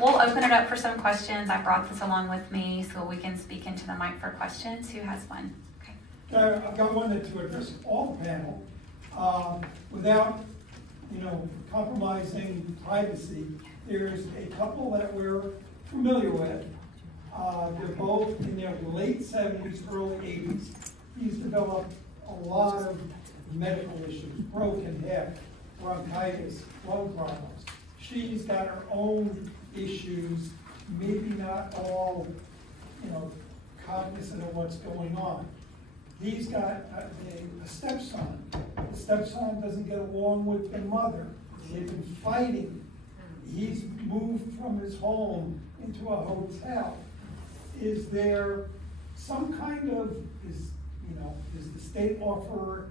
we'll open it up for some questions. I brought this along with me so we can speak into the mic for questions. Who has one? Okay. I've got one to address all the panel without, compromising privacy. There's a couple that we're familiar with. They're both in their late 70s, early 80s. He's developed a lot of medical issues, broken hip, bronchitis, lung problems. She's got her own issues, maybe not all, cognizant of what's going on. He's got a stepson. The stepson doesn't get along with the mother. They've been fighting. He's moved from his home into a hotel. Is there some kind of, does the state offer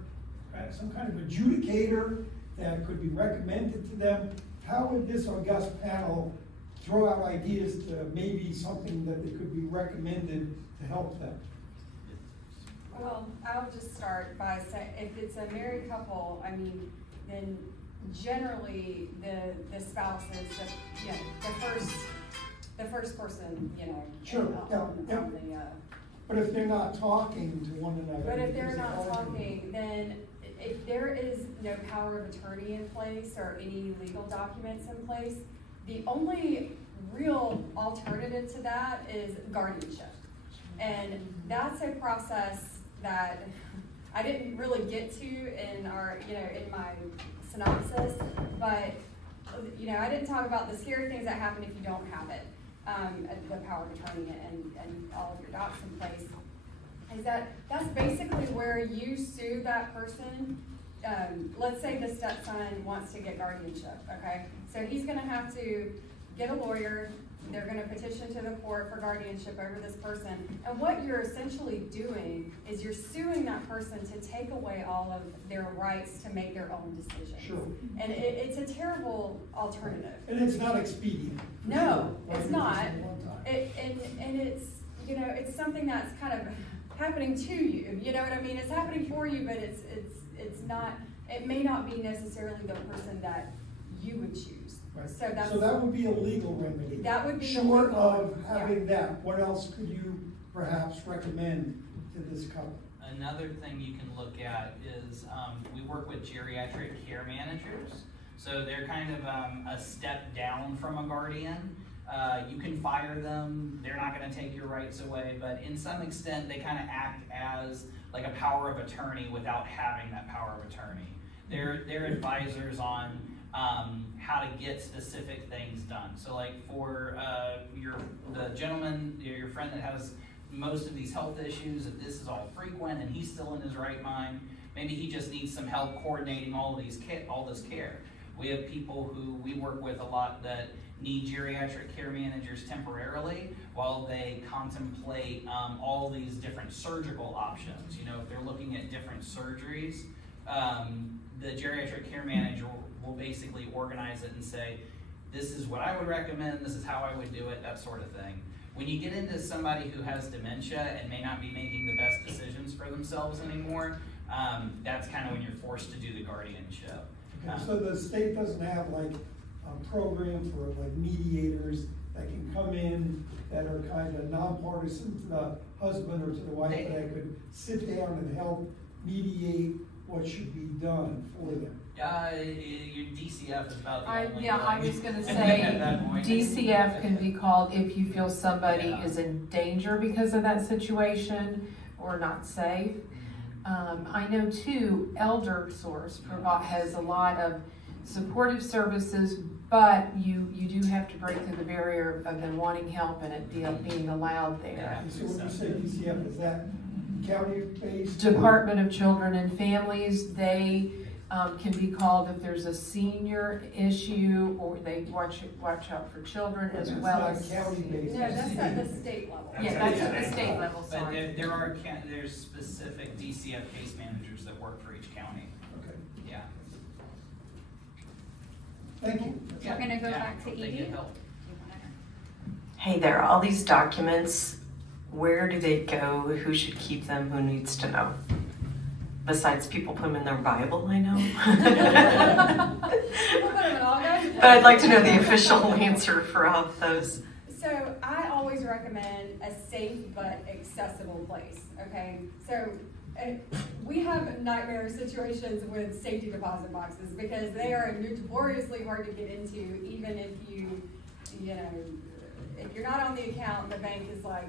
some kind of adjudicator that could be recommended to them? How would this august panel throw out ideas to maybe something that they could be recommended to help them? Well, I'll just start by saying, if it's a married couple, then generally the spouse is the first person, Sure. But if they're not talking to one another. But if they're not talking, then if there is no power of attorney in place or any legal documents in place, the only real alternative to that is guardianship. And that's a process that I didn't really get to in in my synopsis, but I didn't talk about the scary things that happen if you don't have it, the power of attorney and all of your docs in place. Is that's basically where you sue that person. Let's say the stepson wants to get guardianship, okay? So he's gonna have to get a lawyer. They're gonna petition to the court for guardianship over this person. And what you're essentially doing is you're suing that person to take away all of their rights to make their own decisions. Sure. And it's a terrible alternative. And it's not expedient. No, it's not. And it's, it's something that's kind of happening to you. You know what I mean? It's happening for you, but it's not, it may not be necessarily the person that you would choose. Right. So that would be a legal remedy. That would be short of having that. What else could you perhaps recommend to this couple? Another thing you can look at is we work with geriatric care managers. So they're kind of a step down from a guardian. You can fire them, they're not going to take your rights away, but in some extent they kind of act as like a power of attorney without having that power of attorney. They're advisors on how to get specific things done. So like for the gentleman, your friend that has most of these health issues, if this is all frequent and he's still in his right mind, maybe he just needs some help coordinating all this care. We have people who we work with a lot that need geriatric care managers temporarily while they contemplate all these different surgical options. If they're looking at different surgeries, the geriatric care manager will basically organize it and say, this is what I would recommend, this is how I would do it, that sort of thing. When you get into somebody who has dementia and may not be making the best decisions for themselves anymore, that's kind of when you're forced to do the guardianship. Okay, so the state doesn't have like a program for like mediators that can come in that are kind of nonpartisan to the husband or to the wife that could sit down and help mediate what should be done for them? Your DCF is about the only I was going to say DCF can be called if you feel somebody is in danger because of that situation or not safe. I know too, Elder Source has a lot of supportive services, but you do have to break through the barrier of them wanting help and it being allowed there. So when you say DCF, is that county-based? Department of Children and Families, they can be called if there's a senior issue or they watch out for children as well as county-based. No, that's at the state level. Yeah, that's at the state level. Sorry. But there's specific DCF case managers that work for each county. Okay. Yeah. Thank you. We're going to go back to Edie. Hey there, all these documents, where do they go? Who should keep them? Who needs to know? Besides people put them in their Bible, I know. People put them in all kinds of But I'd like to know the official answer for all of those. So I always recommend a safe but accessible place, okay? So we have nightmare situations with safety deposit boxes because they are notoriously hard to get into, even if you know, if you're not on the account, the bank is like,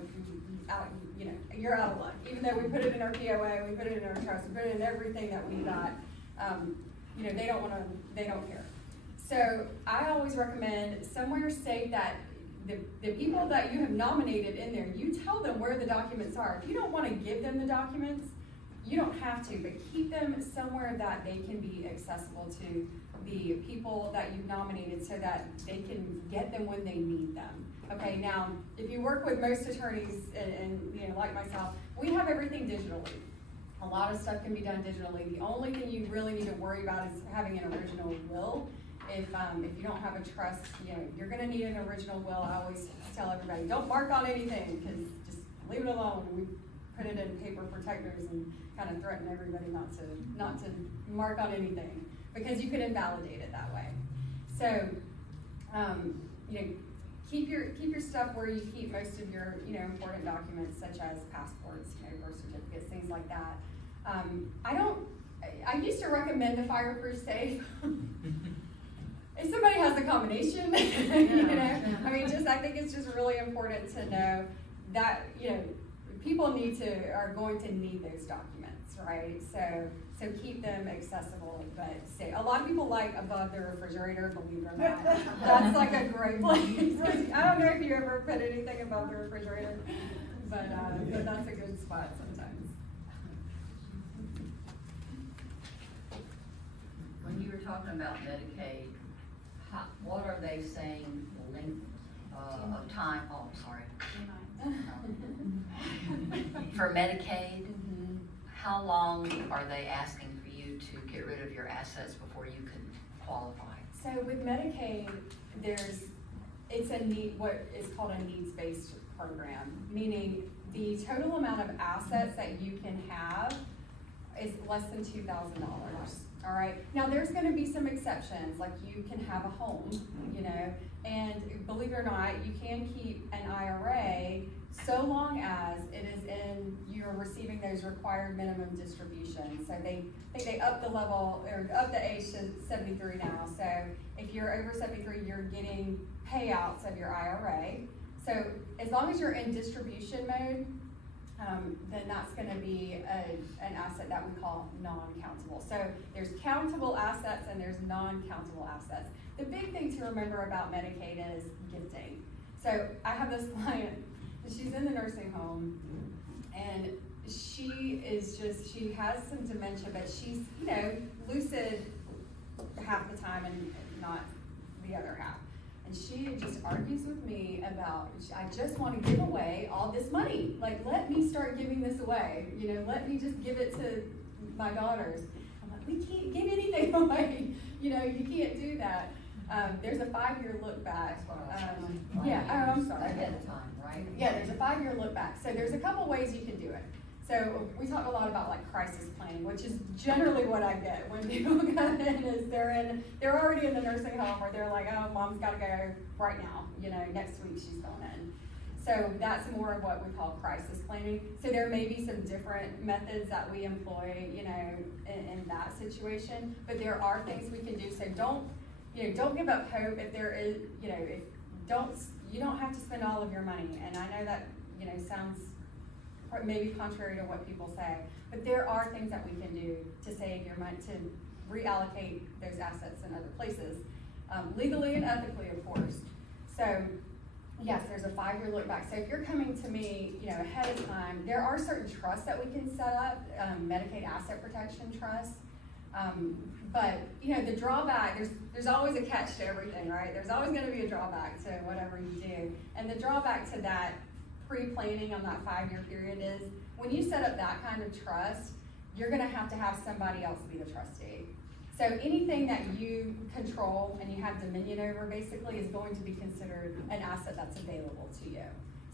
out, you know, you're out of luck. Even though we put it in our POA, we put it in our trust, we put it in everything that we got, you know, they don't care. So I always recommend somewhere safe that the people that you have nominated in there, you tell them where the documents are. If you don't want to give them the documents, you don't have to, but keep them somewhere that they can be accessible to the people that you've nominated so that they can get them when they need them. Okay, now, if you work with most attorneys and you know, like myself, we have everything digitally. A lot of stuff can be done digitally. The only thing you really need to worry about is having an original will. If you don't have a trust, you know, you're gonna need an original will. I always tell everybody, don't mark on anything, because just leave it alone. We put it in paper protectors and kind of threaten everybody not to mark on anything, because you could invalidate it that way. So, you know, keep your stuff where you keep most of your, you know, important documents, such as passports, you know, birth certificates, things like that. I used to recommend the fireproof safe. If somebody has the combination, you know, I mean, I think it's just really important to know that, you know, people are going to need those documents, right? So keep them accessible, but safe. A lot of people like above the refrigerator, believe it or not. That's like a great place. I don't know if you ever put anything above the refrigerator, but that's a good spot sometimes. When you were talking about Medicaid, what are they saying the length of time? Oh, sorry. For Medicaid, how long are they asking for you to get rid of your assets before you can qualify? So with Medicaid, it's what is called a needs-based program, meaning the total amount of assets that you can have is less than $2,000. All right. Now there's going to be some exceptions, like you can have a home, you know, and believe it or not, you can keep an IRA so long as it is you're receiving those required minimum distributions. So they up the level, or up the age to 73 now. So if you're over 73, you're getting payouts of your IRA. So as long as you're in distribution mode, then that's going to be an asset that we call non-countable. So there's countable assets and there's non-countable assets. The big thing to remember about Medicaid is gifting. So I have this client, she's in the nursing home, and she has some dementia, but she's, you know, lucid half the time and not the other half. And she just argues with me about, I just want to give away all this money. Like, let me start giving this away. You know, let me just give it to my daughters. I'm like, we can't give anything away. You know, you can't do that. There's a 5-year look back. I'm sorry. Ahead of time, right? Yeah, there's a 5-year look back. So there's a couple ways you can do it. So we talk a lot about like crisis planning, which is generally what I get when people come in, is they're already in the nursing home, or they're like, oh, mom's got to go right now, you know, next week she's going in. So that's more of what we call crisis planning. So there may be some different methods that we employ, you know, in that situation, but there are things we can do. So don't give up hope if there is, you know, you don't have to spend all of your money. And I know that, you know, sounds maybe contrary to what people say, but there are things that we can do to save your money, to reallocate those assets in other places, legally and ethically, of course. So yes, there's a 5-year look back. So if you're coming to me, you know, ahead of time, there are certain trusts that we can set up, Medicaid Asset Protection Trust. But you know, the drawback, there's always a catch to everything, right? There's always going to be a drawback to whatever you do. And the drawback to that pre-planning on that 5-year period is when you set up that kind of trust, you're going to have somebody else be the trustee. So anything that you control and you have dominion over, basically, is going to be considered an asset that's available to you.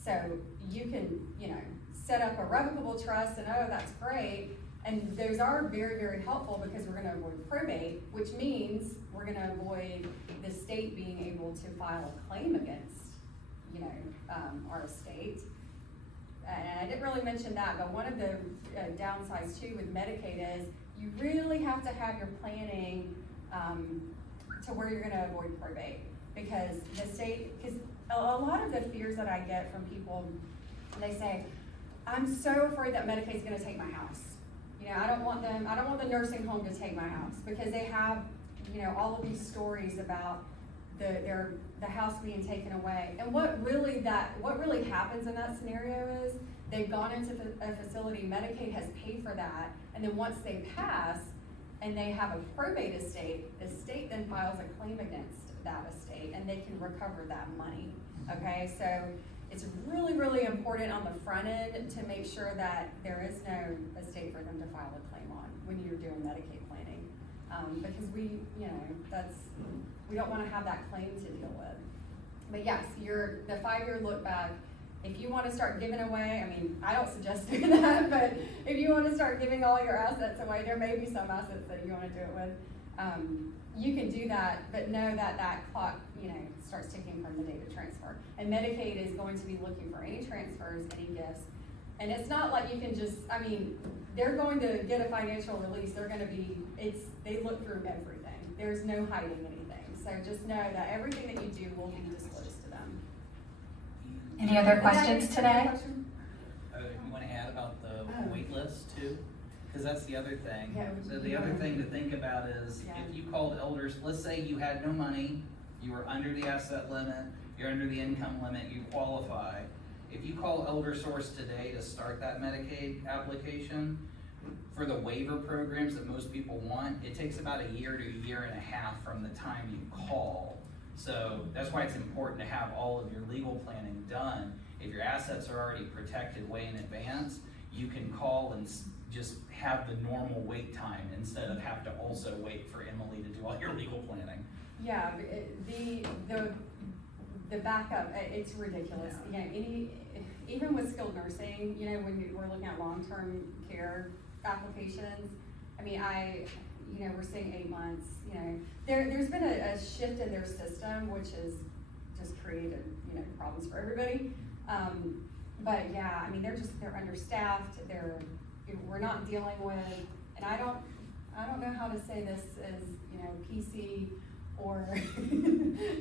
So you can, you know, set up a revocable trust and, oh, that's great. And those are very, very helpful because we're gonna avoid probate, which means we're gonna avoid the state being able to file a claim against, you know, our estate. And I didn't really mention that, but one of the downsides too with Medicaid is you really have to have your planning to where you're gonna avoid probate. Because the state, because a lot of the fears that I get from people, they say, I'm so afraid that Medicaid's gonna take my house. You know, I don't want the nursing home to take my house, because they have, you know, all of these stories about the house being taken away. And what really happens in that scenario is they've gone into a facility, Medicaid has paid for that, and then once they pass and they have a probate estate, the state then files a claim against that estate and they can recover that money. Okay, so it's really, really important on the front end to make sure that there is no estate for them to file a claim on when you're doing Medicaid planning. Because we don't want to have that claim to deal with. But yes, the 5-year look back, if you want to start giving away, I mean, I don't suggest doing that, but if you want to start giving all your assets away, there may be some assets that you want to do it with. You can do that, but know that that clock, you know, starts ticking from the date of transfer. And Medicaid is going to be looking for any transfers, any gifts. And it's not like you can just, I mean, they're going to get a financial release. They're going to be, they look through everything. There's no hiding anything. So just know that everything that you do will be disclosed to them. Any other questions today? You want to add about the wait list too? Because that's the other thing. Yeah, so the other thing to think about is if you called elders, let's say you had no money, you were under the asset limit, you're under the income limit, you qualify. If you call Elder Source today to start that Medicaid application, for the waiver programs that most people want, it takes about a year to a year and a half from the time you call. So that's why it's important to have all of your legal planning done. If your assets are already protected way in advance, you can call and just have the normal wait time instead of have to also wait for Emily to do all your legal planning. Yeah, the backup, it's ridiculous. Yeah. You know, even with skilled nursing, you know, when we're looking at long-term care applications, I mean, we're seeing 8 months, you know. There's been a shift in their system, which has just created, you know, problems for everybody. But yeah, I mean, they're understaffed, we're not dealing with, and I don't know how to say this as, you know, PC or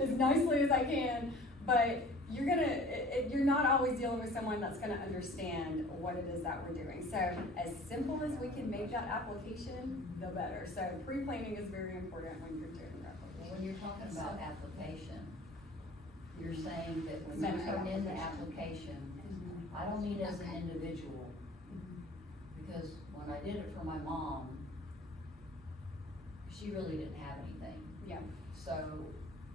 as nicely as I can, but you're not always dealing with someone that's gonna understand what it is that we're doing. So as simple as we can make that application, the better. So pre-planning is very important when you're doing your application. When you're talking about application, you're saying that when you turn in the application, I don't mean as an individual, because when I did it for my mom, she really didn't have anything. Yeah. So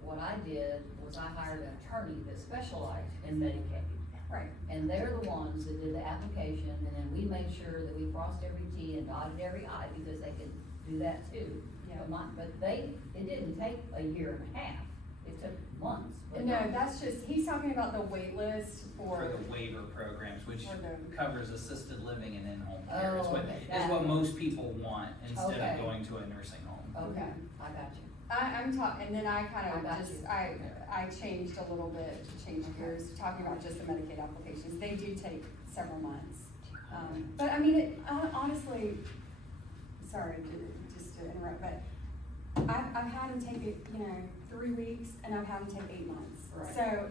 what I did was I hired an attorney that specialized in Medicaid. Right. And they're the ones that did the application, and then we made sure that we crossed every T and dotted every I, because they could do that too. Yeah. But it didn't take a year and a half. It took months. No, that's just, he's talking about the wait list For the waiver programs, which covers assisted living and in-home Oh, care, is what most people want instead Okay. of going to a nursing home. Okay, I got you. I'm talking, and then I kind I got of just, you. I changed a little bit to change gears, talking about just the Medicaid applications. They do take several months. But I mean, honestly, sorry just to interrupt, but I've had them take it, 3 weeks, and I've had them take 8 months. Right. So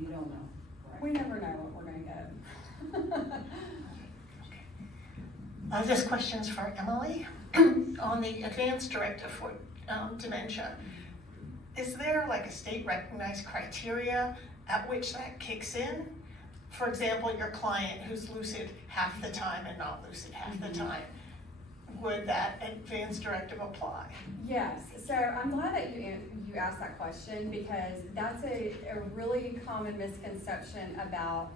You don't know. Right. we never know what we're gonna get. This question's for Emily. On the advanced directive for dementia, is there like a state recognized criteria at which that kicks in? For example, your client who's lucid half the time and not lucid half the time, would that advanced directive apply? Yes, so I'm glad that you asked that question, because that's a really common misconception about,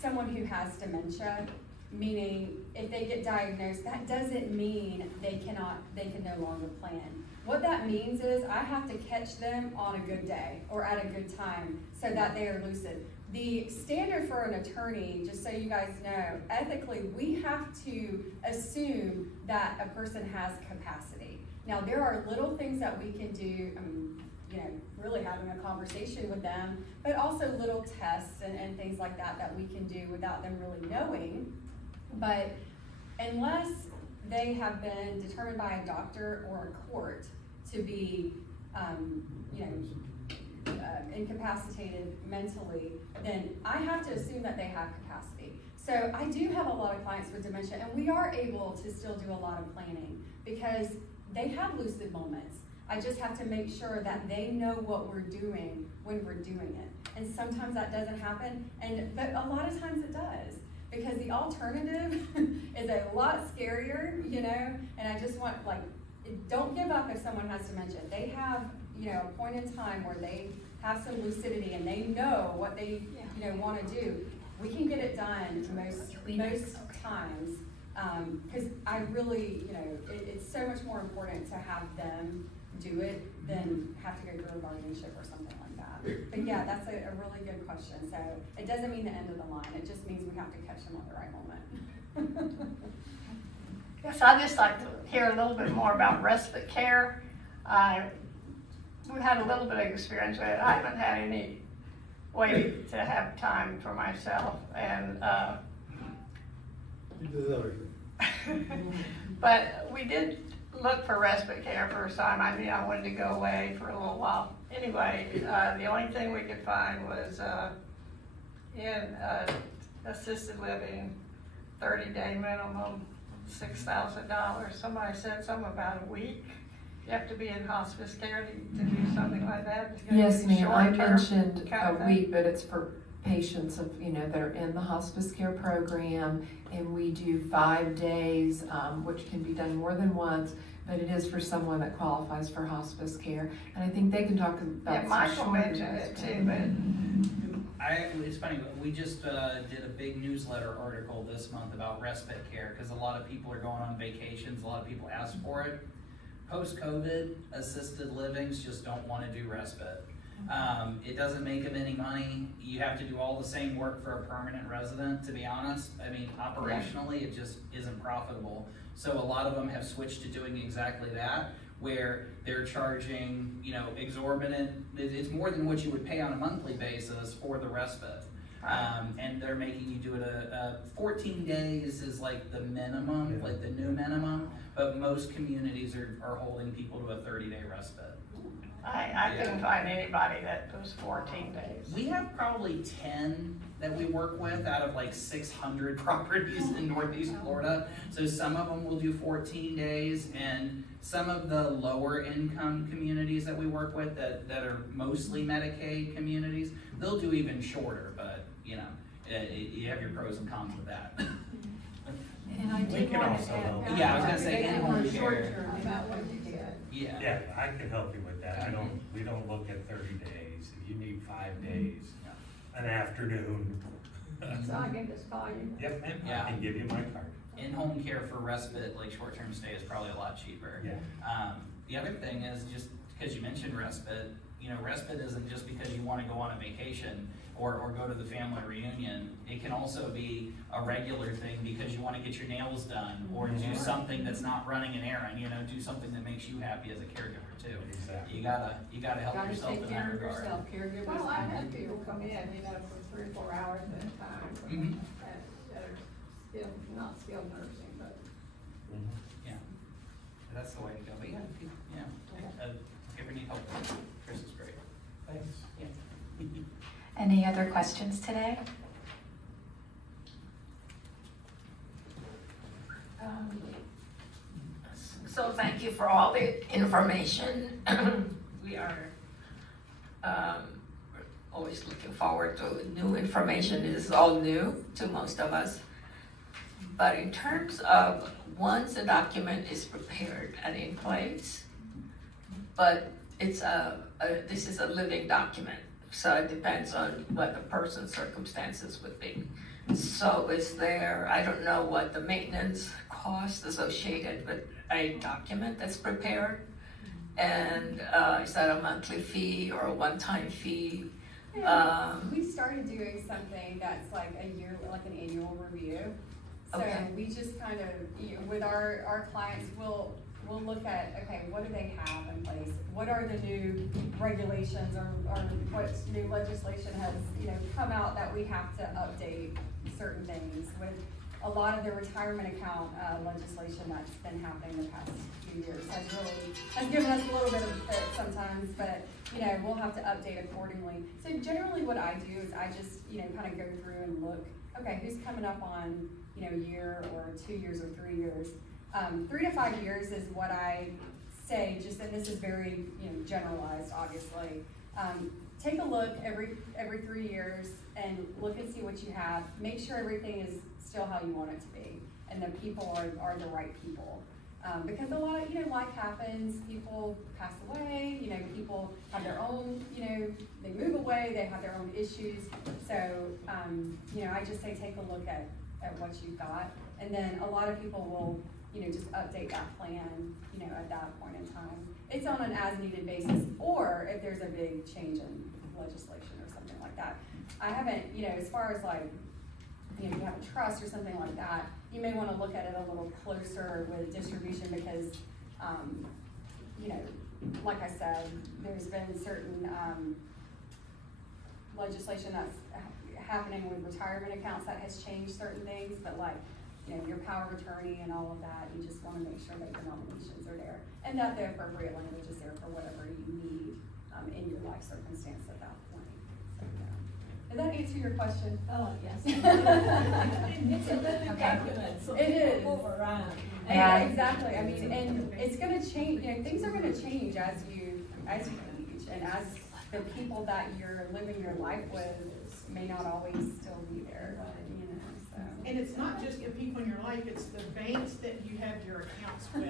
someone who has dementia, meaning if they get diagnosed, that doesn't mean they can no longer plan. What that means is I have to catch them on a good day or at a good time so that they are lucid. The standard for an attorney, just so you guys know, ethically, we have to assume that a person has capacity. Now, there are little things that we can do, you know, really having a conversation with them, but also little tests and things like that that we can do without them really knowing. But unless they have been determined by a doctor or a court to be, you know, incapacitated mentally, then I have to assume that they have capacity. So I do have a lot of clients with dementia, and we are able to still do a lot of planning because they have lucid moments. I just have to make sure that they know what we're doing when we're doing it. And sometimes that doesn't happen, but a lot of times it does. Because the alternative is a lot scarier, you know, and I just want, like, don't give up if someone has dementia. They have, you know, a point in time where they have some lucidity and they know what they, you know, want to do. We can get it done most times, because I really, you know, it's so much more important to have them do it than have to go through a guardianship or something like that. But yeah, that's a really good question. So it doesn't mean the end of the line. It just means we have to catch them at the right moment. Yes, I'd just like to hear a little bit more about respite care. We've had a little bit of experience with it. I haven't had any way to have time for myself, and but we did look for respite care first time. I knew I wanted to go away for a little while. Anyway, the only thing we could find was in assisted living, 30-day minimum, $6,000. Somebody said something about a week. You have to be in hospice care to do something like that. Yes, ma'am. I mentioned kind a of week, but it's for patients of, you know, that are in the hospice care program, and we do 5 days, which can be done more than once, but it is for someone that qualifies for hospice care. And I think they can talk about Yeah, some Michael shorter mentioned it too, but It's funny, we just did a big newsletter article this month about respite care, because a lot of people are going on vacations, a lot of people ask for it. Post-COVID, assisted livings just don't want to do respite. It doesn't make them any money. You have to do all the same work for a permanent resident, to be honest. I mean, operationally, it just isn't profitable. So a lot of them have switched to doing exactly that, where they're charging, you know, exorbitant, it's more than what you would pay on a monthly basis for the respite. And they're making you do it 14 days is like the minimum, like the new minimum, but most communities are holding people to a 30-day respite. I couldn't find anybody that was 14 days. We have probably 10 that we work with out of like 600 properties in Northeast Florida. So some of them will do 14 days, and some of the lower income communities that we work with that are mostly Medicaid communities, they'll do even shorter, but you know, you have your pros and cons with that. And I We did can want also to help. add. Yeah, I was gonna say in-home Short care. term about what you did. Yeah. Yeah, I can help you with that. We don't look at 30 days. If you need 5 days, an afternoon. So I can just call you. Yep, ma'am, Yeah. I can give you my card. In-home care for respite, like short-term stay, is probably a lot cheaper. Yeah. The other thing is, just because you mentioned respite, you know, respite isn't just because you want to go on a vacation or go to the family reunion. It can also be a regular thing because you want to get your nails done or do something that's not running an errand, you know, do something that makes you happy as a caregiver too. Exactly. You gotta help Gotta yourself take in care that of regard. yourself, caregivers. Well, I have people come in, you know, for 3 or 4 hours at a time, Mhm. that are still not skilled nursing, but. Yeah, that's the way to go. But yeah, if you ever need help, Chris is great. Thanks. Yeah. Any other questions today? So thank you for all the information. We are always looking forward to new information. This is all new to most of us. But in terms of once a document is prepared and in place, but it's this is a living document, so it depends on what the person's circumstances would be. So is there, I don't know what the maintenance cost associated with a document that's prepared, and is that a monthly fee or a one-time fee? We started doing something that's like a year, like an annual review. So Okay. we just kind of, with our clients, we'll look at, okay, what do they have in place? What are the new regulations or what new legislation has, come out that we have to update certain things with a lot of the retirement account legislation that's been happening the past few years has given us a little bit of a fit sometimes, but we'll have to update accordingly. So generally what I do is I just, kind of go through and look, okay, who's coming up on, a year or 2 years or 3 years. 3 to 5 years is what I say, just, and this is very, generalized, obviously. Take a look every 3 years and look and see what you have. Make sure everything is still how you want it to be, and the people are the right people. Because a lot of, life happens, people pass away, people have their own, they move away, they have their own issues. So, I just say take a look at what you've got, and then a lot of people will, just update that plan, at that point in time. It's on an as-needed basis, or if there's a big change in legislation or something like that. I haven't, as far as like, if you have a trust or something like that, you may want to look at it a little closer with distribution because, like I said, there's been certain legislation that's happening with retirement accounts that has changed certain things, but like, your power of attorney and all of that, you just want to make sure that your nominations are there and that the appropriate language is there for whatever you need in your life circumstance at that point. So, yeah. Did that answer your question? Oh, yes. It's a living document, so it is. move around. Yeah, exactly. I mean, and it's going to change. Things are going to change as you age, and as the people that you're living your life with may not always still be there. So. And it's not just the people in your life; it's the banks that you have your accounts with.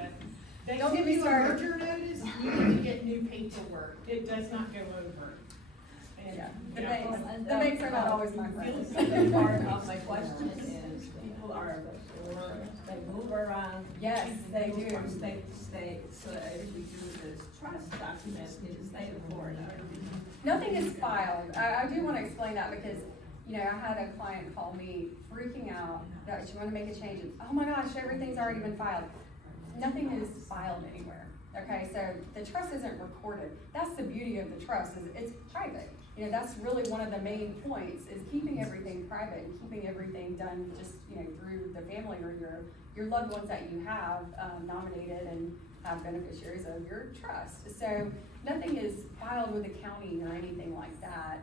They Don't give get me you a started. merger notice. You need to get new paperwork. It does not go over. And, Yeah. And The banks are not always my friends. The other part of my question is, people are, they move around. Yes, they move do. from state to state, so if we do this trust document in the state of Florida. Nothing is filed. I do want to explain that because, I had a client call me freaking out that she wanted to make a change. And, oh my gosh, everything's already been filed. Nothing is filed anywhere. Okay, so the trust isn't recorded. That's the beauty of the trust, is it's private. That's really one of the main points, is keeping everything private and keeping everything done just, through the family or your loved ones that you have nominated and have beneficiaries of your trust. So nothing is filed with the county or anything like that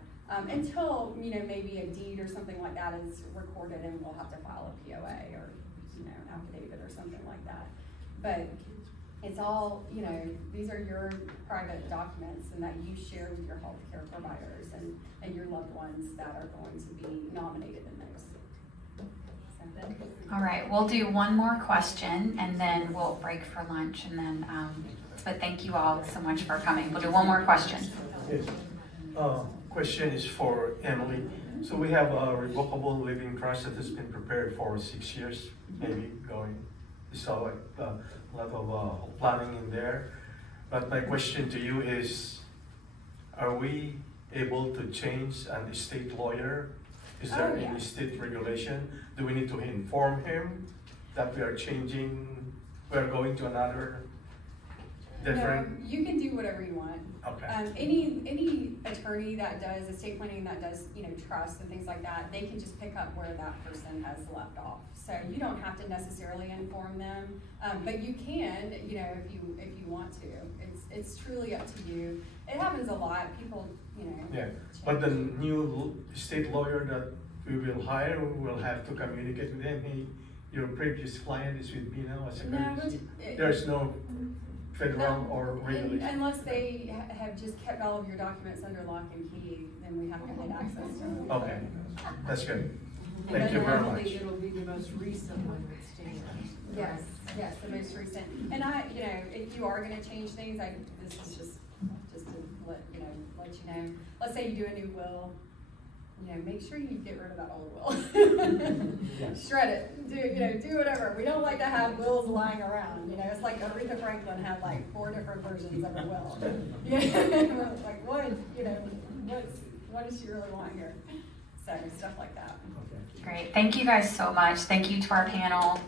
until, maybe a deed or something like that is recorded and we'll have to file a POA or, an affidavit or something like that. But it's all, these are your private documents and that you share with your healthcare providers and your loved ones that are going to be nominated in those. So. All right, we'll do one more question and then we'll break for lunch and then, but thank you all so much for coming. We'll do one more question. Yes. Question is for Emily. So we have a revocable living trust that has been prepared for 6 years, maybe going. So like a lot of planning in there. But my question to you is, are we able to change an estate lawyer? Is there any state regulation? Do we need to inform him that we are changing, we are going to another different? No, you can do whatever you want. Okay. Any attorney that does estate planning, that does, trust and things like that, they can just pick up where that person has left off. So you don't have to necessarily inform them, but you can, if you want to. It's truly up to you. It happens a lot. People, Yeah, but the new state lawyer that we will hire, we will have to communicate with them. Hey, your previous client is with me now as a courtesy. There's no federal or regulation. Unless they have just kept all of your documents under lock and key, then we have to get access to them. Okay, that's good. Thank you very much. It'll be the most recent one that stands. Yes, the most recent. And if you are gonna change things, this is just to let you know. Let's say you do a new will, make sure you get rid of that old will. Shred it, do whatever. We don't like to have wills lying around, it's like Aretha Franklin had like 4 different versions of a will. Like what, what does she really want here? So stuff like that. Great. Thank you guys so much. Thank you to our panel.